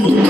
Facebook.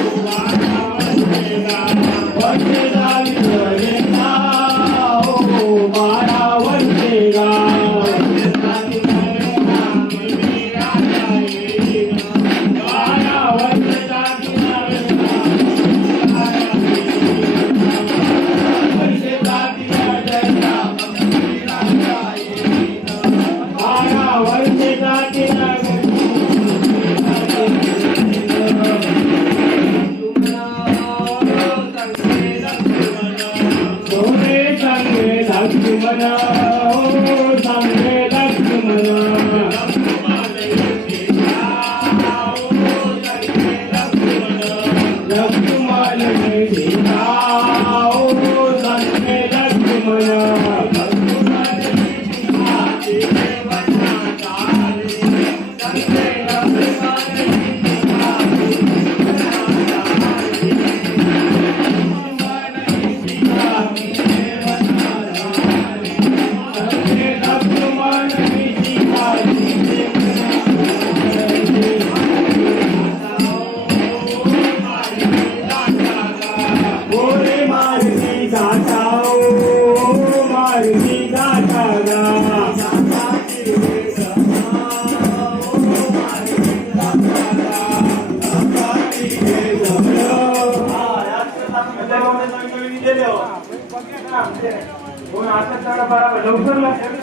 लवकर लक्षात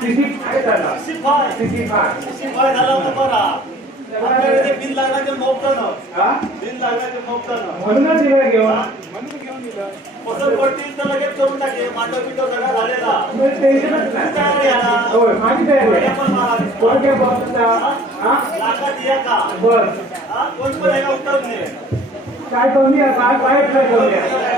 किती काय झाला किती काय हा म्हणूनच दिलं घेऊन म्हणजे टेन्शनच नाही होय माझी तयारी आहे कोण काय बघता हा काय कमी आहे काय काय काय कमी आहे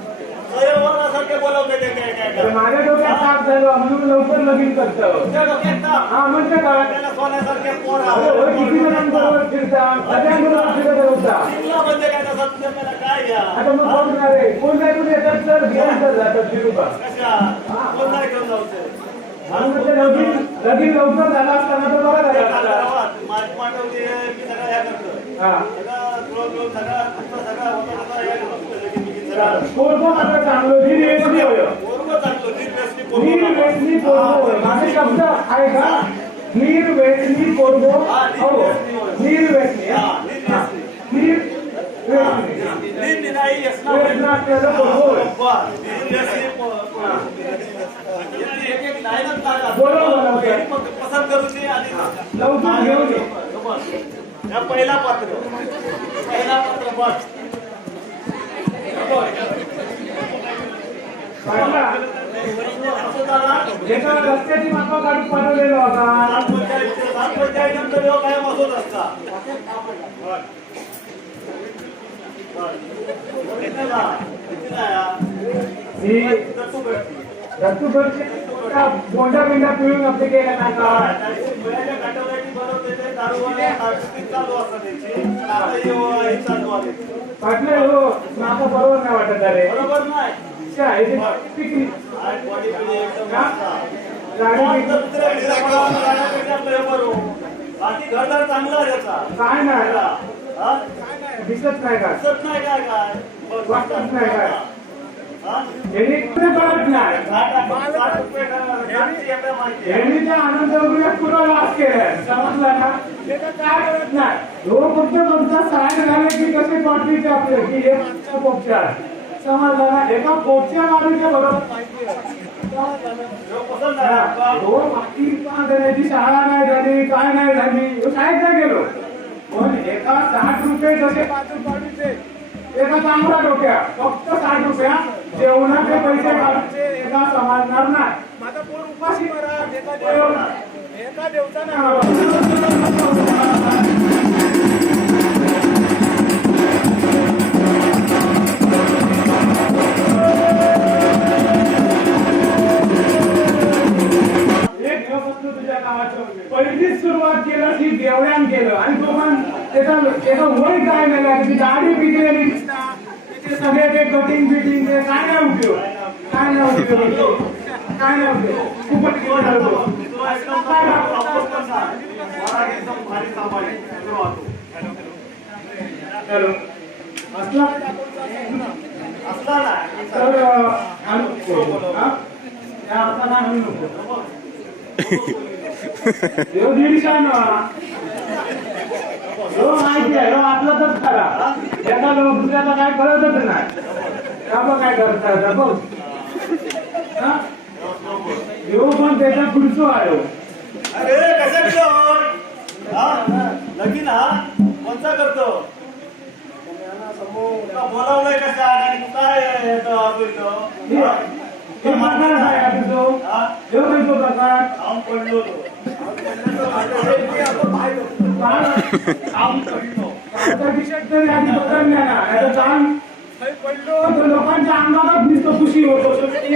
तसं चालतच म्हणता तर माझ्या डोक्यात साफ झालं म्हणून लवकर लगीन करतं. हा म्हणतं काय अरे होय, किती जणांबरोबर फिरता? सगळ्यांबरोबर फिरत होता आता मग कोण आहे? कोण नाही कोण येतात तर घेऊन तर जातात फिरूपा म्हणून ते? लगीन लगीन लवकर झाला असताना तर बरं झालं असतं. हा कोण कोण आता चांगलं नीर वेचणी होय नीर वेचणी पोरगो होय माझे शब्द आहे का नीर वेचणी पोरगो हो नीर वेचणी हा. हा. नीर वेचणी वेचणं असलेलं पोरगो होय पसंत करूची आणि लवकर घेऊन ये पहिला पात्र पहिला पात्र बस एका रस्त्याची मापा काढून पाठवलेला होता ग्रामपंचायत नंतर ह्यो कायम असत असता बरं. बरं. किती ना? किती ना या? ही दत्तू भेटती. रत्तूभरची बोंडा बिंडा पिळून आपले केल्या नाही आता हे मापा बरोबर नाही वाटत अरे. बरोबर नाही. काय पिकनिक. बाकी घरदार चांगला त्याचा. काय नाही. हा? दिसत नाही का? दिसत नाही काय काय. वाटत नाही काय? आनंद वगैरे पूर्ण लाभ ना? ते तर काय करत नाही. हो फक्त तुमचा सायन झाले की कसे पाठवीचे आपले? की हे मागचा पोपचार समजला ना? एका पोपच्या मारूच्या बरोबर हो. बाकी देण्याची शाळा नाही झाली काय नाही झाली. ह्यो शाळेत नाही गेलो. पण एका साठ रुपये जसे पाचून पाडीचे एका चांगला डोक्या फक्त साठ रुपया जेवणाचे पैसे काढायचे एका समजणार नाही. माझा पोर उपाशी मरा एका देव म्हणजे. पहिलीच सुरुवात केलं की देवळ्यान केलं. आणि तो पण त्याचा त्याचा वय काय नाही लागलं दाढी पिकलेली दिसत. सगळे ते कटिंग बिटिंग ते काय नाही उपयोग. काय नाही उपयोग. काय नाही उपयोग खूपच किती झालं तो. एकदम काय असला असला तर नको. माहिती आहे. ह्यो आपलाच करा. त्याचा लोक दुसऱ्याचा काय कळतच नाही. का काय करतात बघ. ह्यो पण पुढचो आहे ह्यो. अरे कशा किलो हा लगीन हा कोणता करतो तुला बोलावलंय कशा आणि तू काय येतो इथं? हे हा? काय आहे तुझो हा? प्रकार पडलो पडलो. पडलो तर लोकांच्या अंगालाच नुसतं खुशी होतो सुट्टी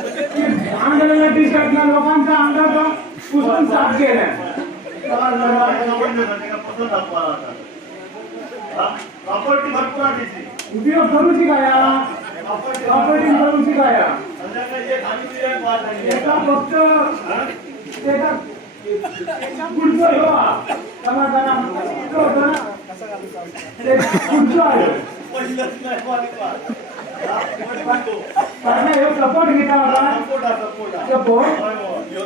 मारून टी शर्टला लोकांच्या अंगाचा पुसून साफ केल्या उपयोग करूची काय प्रॉपर्टी करूची काय एका फक्त पुढचं ह्यो होतं ना पुढचं आहे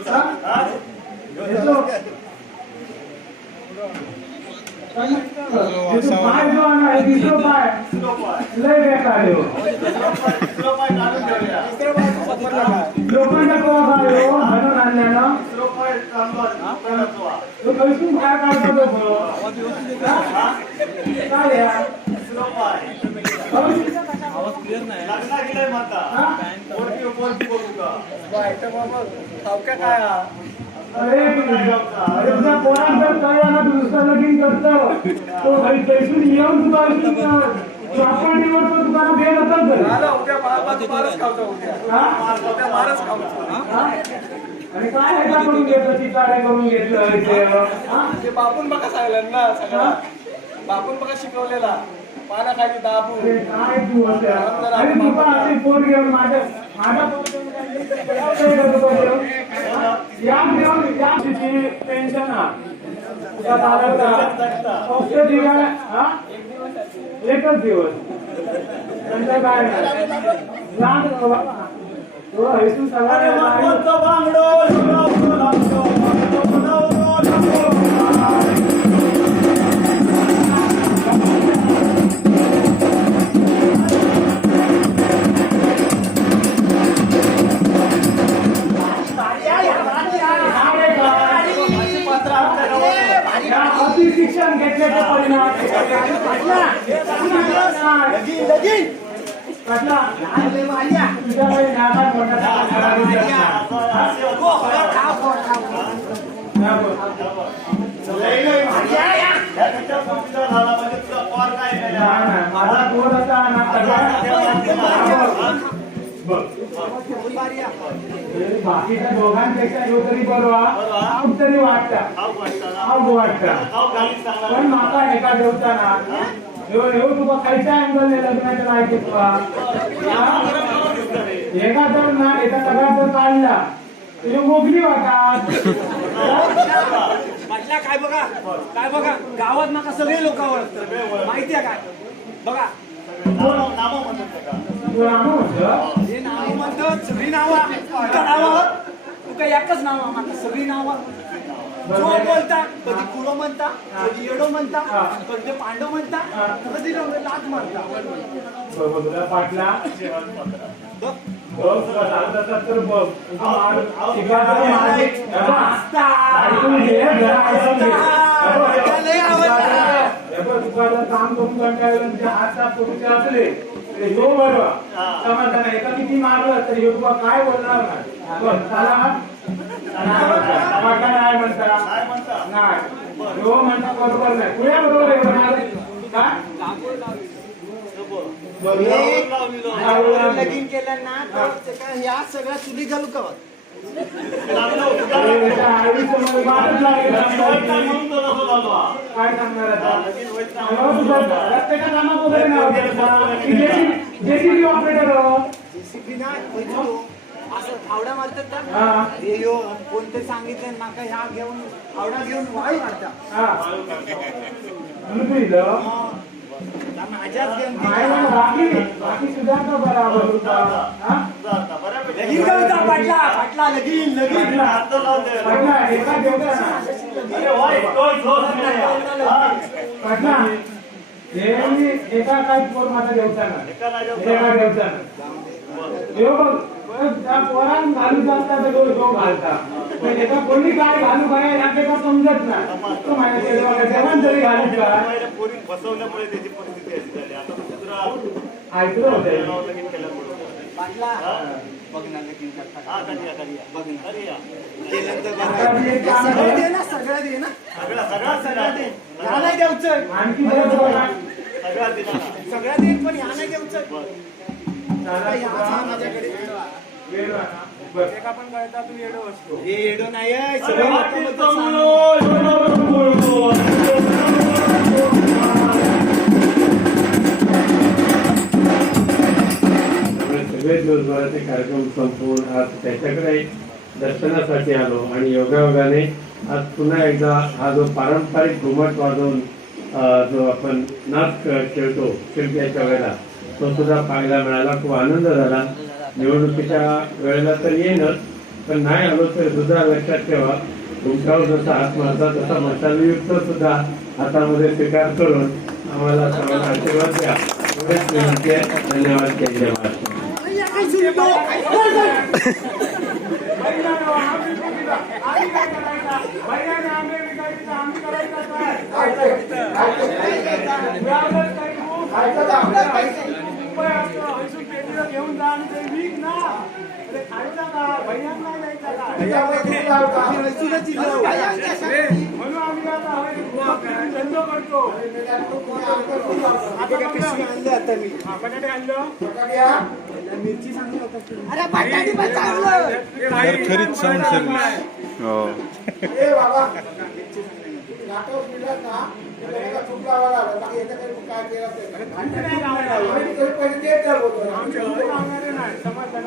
हा? ह्याचो ह्याचो पाय जो आहे ना, तिसरं पाय. लय बेकार आहे. लोकांचा कोण ह्यो? म्हणून वा. तो खैसून बाहेर काढतो तो. हा? काय या? स्लोप आहे. लग्ना गेलंय. हा? पोरगी- पोरगी बघू का? अरे अरे तुझ्या पोरात जर काय आला तर दुसरं लगीन करतो. तो घरी पैसून येऊन तुला अजून प्रॉपर्टीवर तो होतात? आणि काय ह्याचा करून घेतलं? करून घेतलं हा? ते बापून बघा सांगलं ना सगळं बापून बघा शिकवलेला. पानाखाली दाबून. अरे काय तू होत्या अरे तू पण अशी पोर घेऊन माझ्या. माझ्या पोर घेऊन काय करतो तो घेऊन? या घेऊन या. तिची पेन्शन हा तुझा दादाचा फक्त एकच दिवस. नंतर काय? लहान तो हैसून सगळा बाकीच्या दोघांपेक्षा ह्यो तरी बरोवा खूप तरी वाटता. खाऊ वाटतं. पण माका एका देवताना ह्यो ह्यो तुका खयच्या अँगल लग्नाचं नाही रे. एका जर ना एका सगळा जर काढला तुझी मोगली वाटात म्हटलं काय बघा? काय बघा? गावात नका सगळे लोक ओळखतात. माहितीये काय? बघा. नावं- म्हणतात हे नाव म्हणतात सगळी नावं तुका नाव तुका एकच नाव माका सगळी नावं जो बोलता कधी कुळो म्हणता कधी येडो म्हणता हा. कधी पांडव म्हणता हा. कधी लाट मारता पाटला बघ हे. हे हे. हे काम करून कंटाळलं आणि ते हात साफ असले तर ह्यो बरोबर समाधान एका किती मारलं तर ह्यो काय बोलणार नाही बघ चला. वाटा नाही म्हणता काय म्हणता? नाही ह्यो म्हणता बरोबर नाही तुझ्या बरोबर आहे म्हणाले. लावलेलं. लगीन केलं ना तर ते काय या सगळ्या चुली घालू का ऑपरेटर. जेसीबी ना? असं फावड्या मारतात यो कोणते सांगितलं माका ह्या घेऊन फावडा घेऊन वाळू मारता लगीन का पाटला पाटला लगीन लगीन पाटला, एका पाटला, एका काही पोर माझा देवताना एका देवताना देव बघ, त्या पोरान घालू जाता तर तो तो घालता पण एका कोणी काय घालू काय याचे का समजत नाही. तो माझ्या जेवण घालत का पहिल्या पोरी फसवल्यामुळे त्याची परिस्थिती अशी झाली आता दुसरा ऐकलं होतं. केल्यामुळे बघ ना लगीन करता बघ ना सगळं. दे ना सगळं दे ना. सगळा सगळा सगळं दे ह्या नाही आणखी. सगळा ना. सगळं दे पण ह्या नाही तुला माझ्याकडे पण कळता तू येडो असतो हे येडो नाही सगळं दिवसभराचे कार्यक्रम संपवून आज त्याच्याकडे दर्शनासाठी आलो आणि योगायोगाने आज पुन्हा एकदा हा जो पारंपरिक घुमट वाजवून जो आपण नाच खेळतो शिल्प्याच्या वेळेला तो सुद्धा पाहायला मिळाला. खूप आनंद झाला. निवडणुकीच्या वेळेला तर येईनच पण नाही आलो तर सुद्धा लक्षात ठेवा. तुमच्यावर जसा हात मारता तसा मसालयुक्त सुद्धा हातामध्ये स्वीकार करून आम्हाला सर्वांना आशीर्वाद द्या. एवढेच विनंती आहे. धन्यवाद जय महाराष्ट्र. पेटीला घेऊन जा आणि ते विक ना. अरे खायचा का? भैयान नाही द्यायचा का? म्हणून आम्ही आता होय, धंदो करतो आता काय पिशवी आणली आता मी हा, बटाटे आणलं मिरची सांगू चांगलं खरीच हो भांडण नाही लावायला. आमच्या घरी लावणारे ना समजलं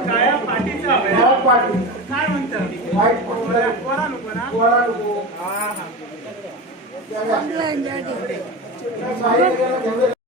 काळ्या पाठीचा हव्या काय म्हणतात कोणा नको ना कोळा नको हा हा